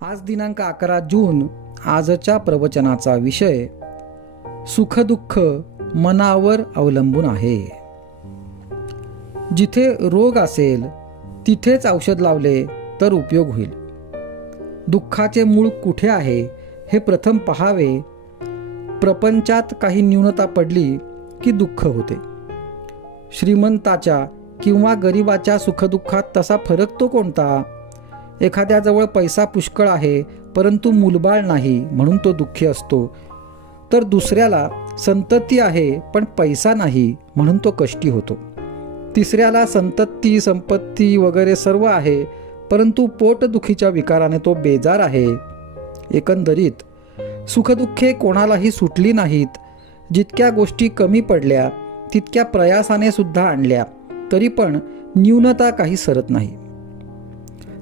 आज दिनांक 11 जून. आजच्या प्रवचनाचा विषय सुखदुःख मनावर अवलंबून आहे. जिथे रोग असेल तिथेच औषध लावले तर उपयोग होईल. दुःखाचे मूळ कुठे आहे हे प्रथम पहावे. प्रपंचात काही न्यूनता पडली की दुःख होते. श्रीमंताच्या किंवा गरिबाच्या सुखदुःखात तसा फरक तो कोणता? एखाद्याजवळ पैसा पुष्कळ आहे परंतु मूलबाळ नाही म्हणून तो दुःखी असतो, तर दुसऱ्याला संतती आहे पण पैसा नाही म्हणून तो कष्टी होतो. तिसऱ्याला संतती संपत्ती वगैरे सर्व आहे परंतु पोटदुखीच्या विकाराने तो बेजार आहे. एकंदरीत सुखदुःखे कोणालाही सुटली नाहीत. जितक्या गोष्टी कमी पडल्या तितक्या प्रयासाने सुद्धा आणल्या तरी पण न्यूनता काही सरत नाही.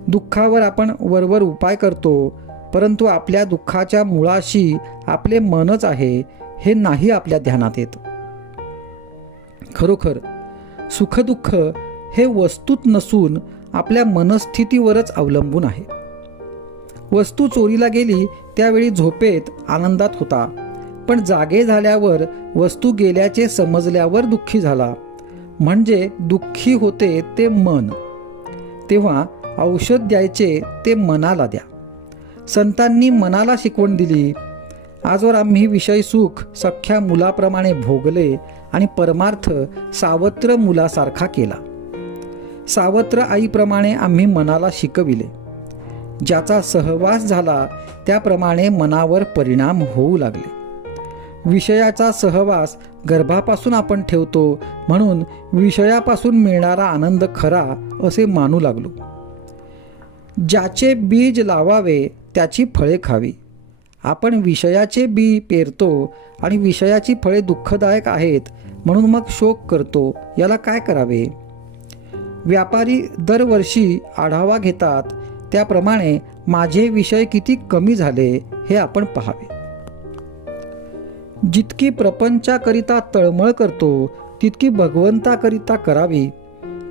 दुःखावर आपण वरवर उपाय करतो परंतु आपल्या दुःखाच्या मुळाशी आपले मनच आहे हे नाही आपल्या ध्यानात येत. खरोखर सुखदुःख हे वस्तूत नसून आपल्या मनस्थितीवरच अवलंबून आहे. वस्तू चोरीला गेली त्यावेळी झोपेत आनंदात होता, पण जागे झाल्यावर वस्तू गेल्याचे समजल्यावर दुःखी झाला. म्हणजे दुःखी होते ते मन. तेव्हा औषध द्यायचे ते मनाला द्या. संतांनी मनाला शिकवण दिली. आजवर आम्ही विषय सुख सख्या मुलाप्रमाणे भोगले आणि परमार्थ सावत्र मुलासारखा केला. सावत्र आईप्रमाणे आम्ही मनाला शिकविले. ज्याचा सहवास झाला त्याप्रमाणे मनावर परिणाम होऊ लागले. विषयाचा सहवास गर्भापासून आपण ठेवतो म्हणून विषयापासून मिळणारा आनंद खरा असे मानू लागलो. ज्याचे बीज लावावे त्याची फळे खावी. आपण विषयाचे बी पेरतो आणि विषयाची फळे दुःखदायक आहेत म्हणून मग शोक करतो. याला काय करावे? व्यापारी दरवर्षी आढावा घेतात त्याप्रमाणे माझे विषय किती कमी झाले हे आपण पाहावे. जितकी प्रपंचाकरिता तळमळ करतो तितकी भगवंताकरिता करावी.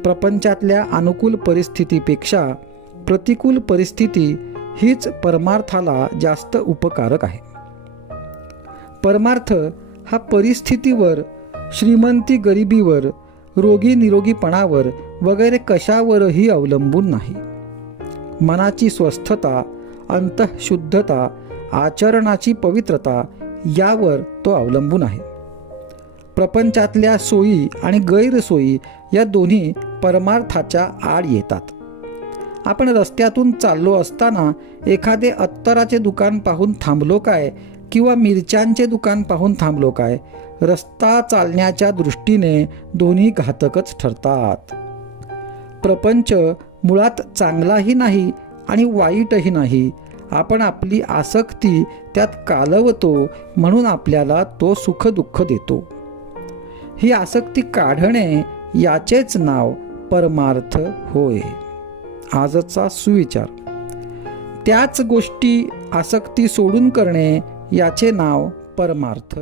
प्रपंचातल्या अनुकूल परिस्थितीपेक्षा प्रतिकूल परिस्थिती हीच परमार्थाला जास्त उपकारक आहे. परमार्थ हा परिस्थितीवर, श्रीमंती गरिबीवर, रोगी निरोगीपणावर वगैरे कशावरही अवलंबून नाही. मनाची स्वस्थता, अंतःशुद्धता, आचरणाची पवित्रता यावर तो अवलंबून आहे. प्रपंचातल्या सोयी आणि गैरसोयी या दोन्ही परमार्थाच्या आड येतात. आपण रस्त्यातून चाललो असताना एखादे अत्तराचे दुकान पाहून थांबलो काय किंवा मिरच्यांचे दुकान पाहून थांबलो काय? रस्ता चालण्याच्या दृष्टीने दोन्ही घातकच ठरतात. प्रपंच मुळात चांगलाही नाही आणि वाईटही नाही. आपण आपली आसक्ती त्यात कालवतो म्हणून आपल्याला तो सुखदुःख देतो. ही आसक्ती काढणे याचेच नाव परमार्थ होय. आजचा सुविचार. त्याच गोष्टी आसक्ती सोडून करणे याचे नाव परमार्थ.